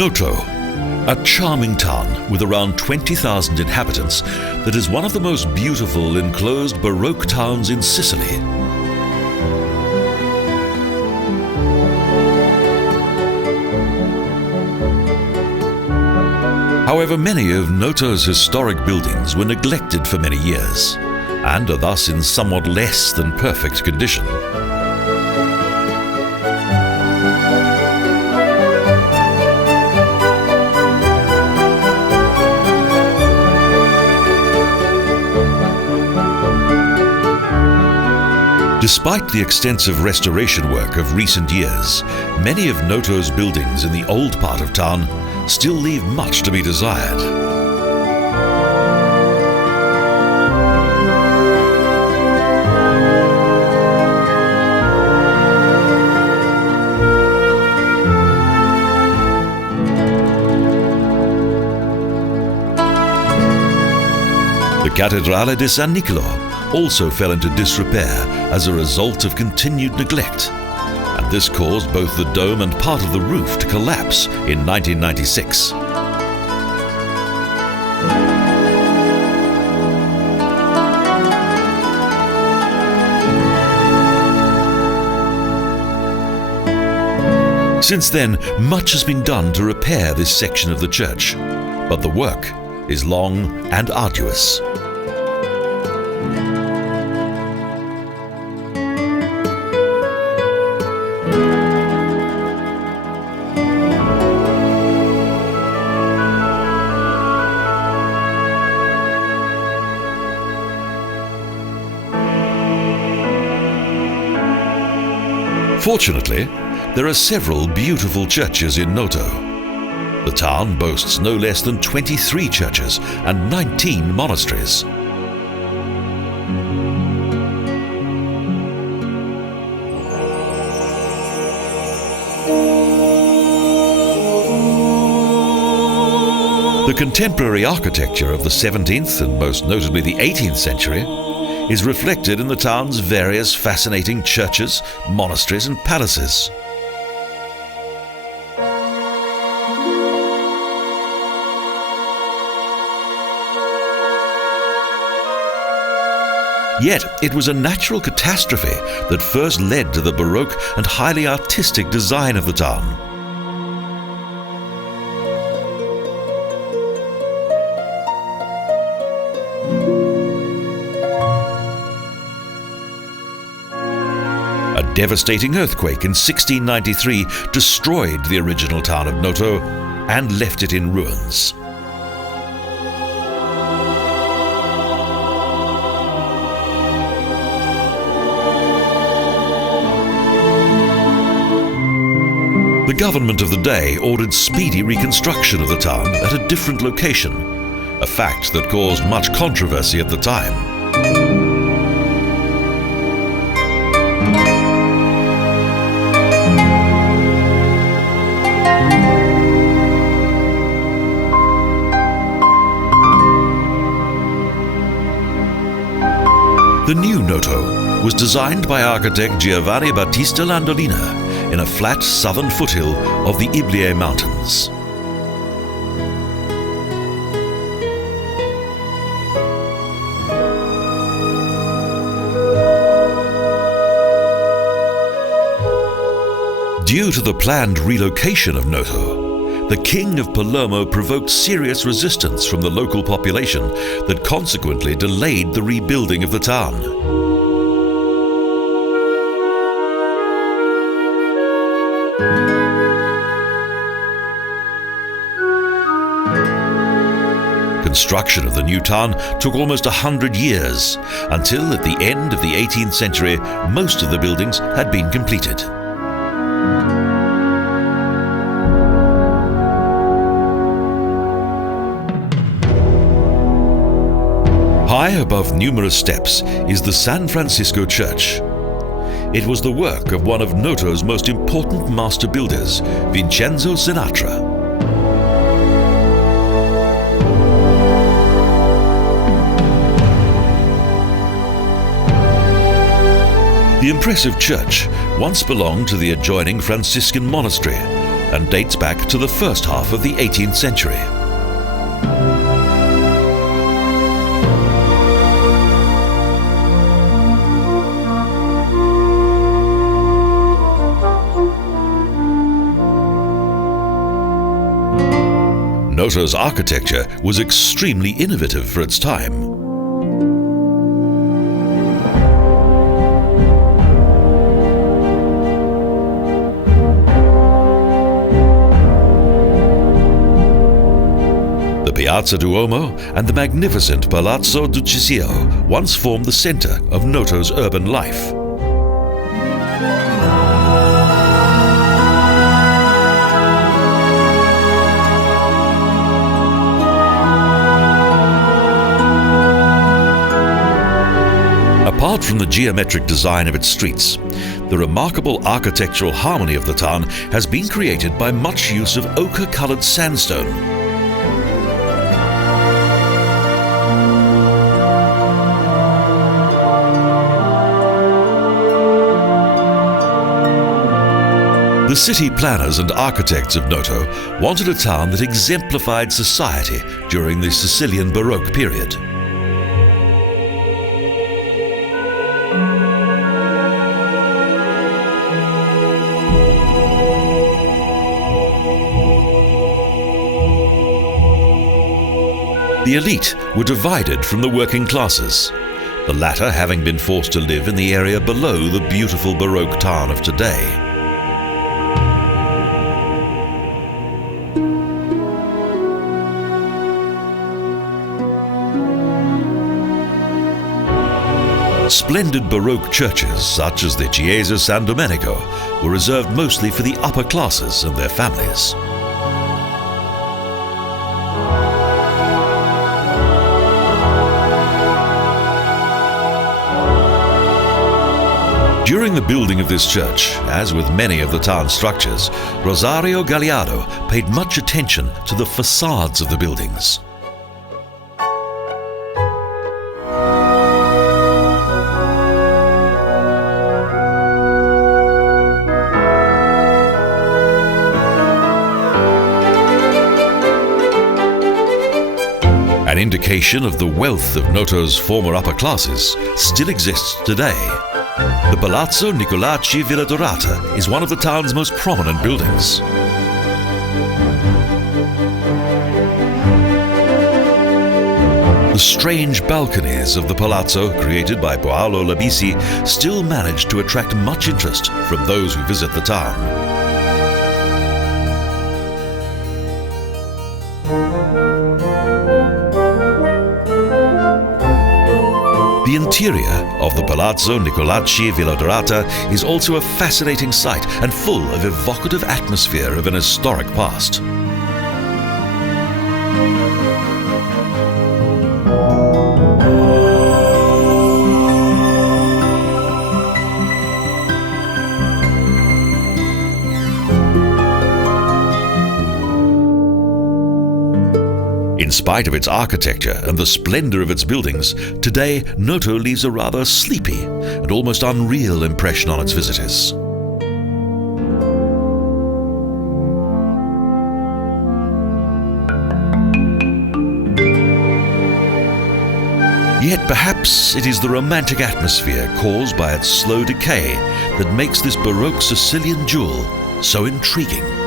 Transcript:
Noto, a charming town with around 20,000 inhabitants that is one of the most beautiful enclosed Baroque towns in Sicily. However, many of Noto's historic buildings were neglected for many years and are thus in somewhat less than perfect condition. Despite the extensive restoration work of recent years, many of Noto's buildings in the old part of town still leave much to be desired. The Catedrale Di San Nicolò also fell into disrepair as a result of continued neglect, and this caused both the dome and part of the roof to collapse in 1996. Since then, much has been done to repair this section of the church, but the work is long and arduous. Fortunately, there are several beautiful churches in Noto. The town boasts no less than 23 churches and 19 monasteries. The contemporary architecture of the 17th and most notably the 18th century is reflected in the town's various fascinating churches, monasteries and palaces. Yet, it was a natural catastrophe that first led to the Baroque and highly artistic design of the town. A devastating earthquake in 1693 destroyed the original town of Noto and left it in ruins. The government of the day ordered speedy reconstruction of the town at a different location, a fact that caused much controversy at the time. The new Noto was designed by architect Giovanni Battista Landolina in a flat southern foothill of the Iblie Mountains. Due to the planned relocation of Noto, the King of Palermo provoked serious resistance from the local population that consequently delayed the rebuilding of the town. Construction of the new town took almost 100 years, until at the end of the 18th century, most of the buildings had been completed. High above numerous steps is the San Francisco Church. It was the work of one of Noto's most important master builders, Vincenzo Sinatra. The impressive church once belonged to the adjoining Franciscan monastery, and dates back to the first half of the 18th century. Noto's architecture was extremely innovative for its time. The Piazza Duomo and the magnificent Palazzo Duccio once formed the center of Noto's urban life. Apart from the geometric design of its streets, the remarkable architectural harmony of the town has been created by much use of ochre-colored sandstone. The city planners and architects of Noto wanted a town that exemplified society during the Sicilian Baroque period. The elite were divided from the working classes, the latter having been forced to live in the area below the beautiful Baroque town of today. Splendid Baroque churches, such as the Chiesa San Domenico, were reserved mostly for the upper classes and their families. During the building of this church, as with many of the town's structures, Rosario Galliardo paid much attention to the facades of the buildings. An indication of the wealth of Noto's former upper classes still exists today. The Palazzo Nicolaci Villadorata is one of the town's most prominent buildings. The strange balconies of the palazzo, created by Paolo Labisi, still manage to attract much interest from those who visit the town. The interior of the Palazzo Nicolaci Villadorata is also a fascinating sight and full of evocative atmosphere of an historic past. In spite of its architecture and the splendor of its buildings, today Noto leaves a rather sleepy and almost unreal impression on its visitors. Yet perhaps it is the romantic atmosphere caused by its slow decay that makes this Baroque Sicilian jewel so intriguing.